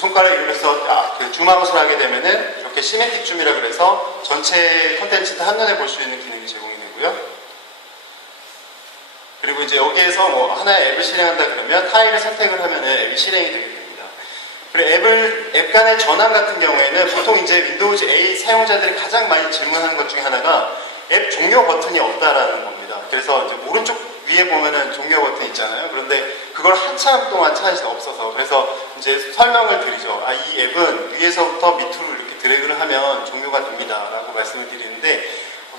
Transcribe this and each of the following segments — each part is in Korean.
손가락 이용해서 그 줌아웃을 하게 되면은 이렇게 시메틱 줌이라 그래서 전체 컨텐츠도 한눈에 볼 수 있는 기능이 제공이 되고요. 그리고 이제 여기에서 뭐 하나의 앱을 실행한다 그러면 타일을 선택을 하면은 앱이 실행이 되게 됩니다. 그리고 앱 간의 전환 같은 경우에는 보통 이제 윈도우즈 8 사용자들이 가장 많이 질문하는 것 중에 하나가 앱 종료 버튼이 없다라는 겁니다. 그래서 이제 오른쪽 위에 보면은 종료 버튼 있잖아요. 그런데 그걸 한참 동안 찾아서 없어서, 그래서 이제 설명을 드리죠. 이 앱은 위에서부터 밑으로 이렇게 드래그를 하면 종료가 됩니다 라고 말씀을 드리는데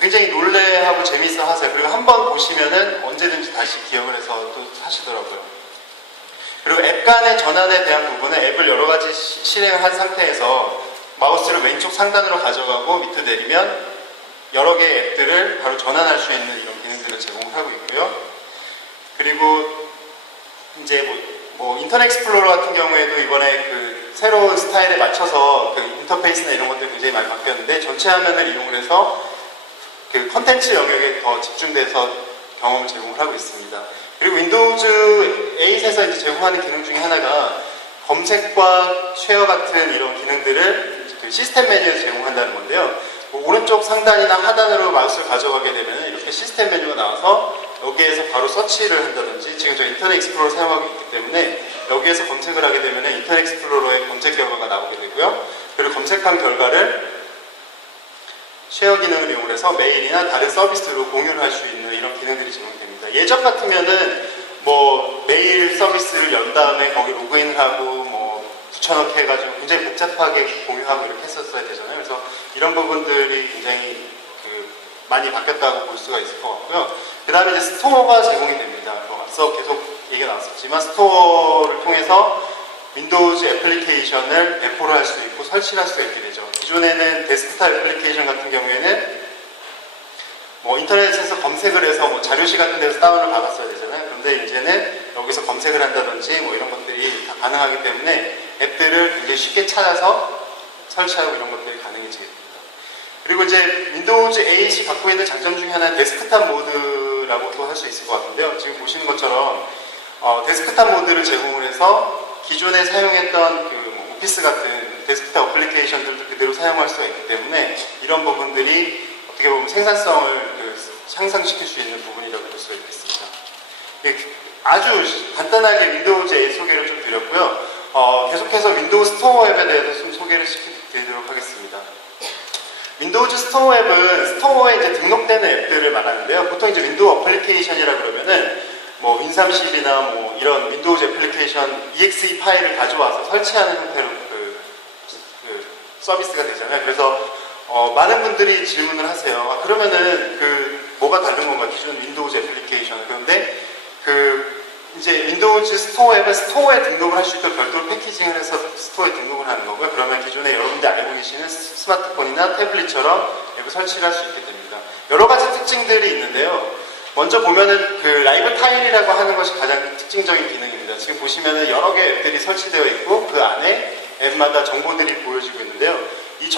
굉장히 놀래하고 재미있어 하세요. 그리고 한번 보시면은 언제든지 다시 기억을 해서 또 하시더라고요. 그리고 앱 간의 전환에 대한 부분은 앱을 여러 가지 실행을 한 상태에서 마우스를 왼쪽 상단으로 가져가고 밑으로 내리면 여러 개의 앱들을 바로 전환할 수 있는 이런 기능들을 제공을 하고 있고요. 그리고 이제 뭐 인터넷 익스플로러 같은 경우에도 이번에 그 새로운 스타일에 맞춰서 그 인터페이스나 이런 것들이 굉장히 많이 바뀌었는데 전체 화면을 이용을 해서 그 컨텐츠 영역에 더 집중돼서 경험을 제공을 하고 있습니다. 그리고 윈도우즈 8에서 이제 제공하는 기능 중에 하나가 검색과 쉐어 같은 이런 기능들을 그 시스템 메뉴에서 제공한다는 건데요. 뭐 오른쪽 상단이나 하단으로 마우스를 가져가게 되면 이렇게 시스템 메뉴가 나와서 여기에서 바로 서치를 한다든지, 지금 저 인터넷 익스플로러 사용하고 있기 때문에 여기에서 검색을 하게 되면 인터넷 익스플로러의 검색 결과가 나오게 되고요. 그리고 검색한 결과를 쉐어 기능을 이용해서 메일이나 다른 서비스로 공유를 할 수 있는 이런 기능들이 제공됩니다. 예전 같으면은 뭐 메일 서비스를 연 다음에 거기 로그인을 하고 뭐 붙여넣기 해가지고 굉장히 복잡하게 공유하고 이렇게 했었어야 되잖아요. 그래서 이런 부분들이 굉장히 많이 바뀌었다고 볼 수가 있을 것 같고요. 그 다음에 이제 스토어가 제공이 됩니다. 앞서 계속 얘기가 나왔었지만 스토어를 통해서 윈도우즈 애플리케이션을 배포를 할 수 있고 설치를 할 수 있게 되죠. 기존에는 데스크탑 애플리케이션 같은 경우에는 뭐 인터넷에서 검색을 해서 뭐 자료실 같은 데서 다운을 받았어야 되잖아요. 그런데 이제는 여기서 검색을 한다든지 뭐 이런 것들이 다 가능하기 때문에 앱들을 굉장히 쉽게 찾아서 설치하고 이런 것들이 가능해지게 됩니다. 그리고 이제 윈도우즈 8이 갖고 있는 장점 중에 하나는 데스크탑 모드라고도 할 수 있을 것 같은데요. 지금 보시는 것처럼 데스크탑 모드를 제공을 해서 기존에 사용했던 뭐 오피스 같은 데스크탑 어플리케이션들도 그대로 사용할 수가 있기 때문에 이런 부분들이 어떻게 보면 생산성을 향상시킬 수 있는 부분이라고 볼 수가 있겠습니다. 아주 간단하게 윈도우즈 8 소개를 좀 드렸고요. 계속해서 윈도우 스토어 앱에 대해서 좀 소개를 시켜드리도록 하겠습니다. 윈도우즈 스토어 앱은 스토어에 이제 등록되는 앱들을 말하는데요. 보통 이제 윈도우 어플리케이션이라 그러면은 뭐 윈30이나 뭐 이런 윈도우즈 애플리케이션 exe 파일을 가져와서 설치하는 형태로 그 서비스가 되잖아요. 그래서 많은 분들이 질문을 하세요. 그러면은 뭐가 다른 건가 기존 윈도우즈 애플리케이션. 그런데 이제 윈도우즈 스토어 앱은 스토어에 등록을 할 수 있도록 별도로 패키징을 해서 스토어에 등록을 하는 거고요. 그러면 기존에 여러분들이 알고 계시는 스마트폰이나 태블릿처럼 앱을 설치를 할 수 있게 됩니다. 여러 가지 특징들이 있는데요. 먼저 보면은 라이브 타일이라고 하는 것이 가장 특징적인 기능입니다. 지금 보시면은 여러 개의 앱들이 설치되어 있고 그 안에 앱마다 정보들이 보여지고 있는데요. 이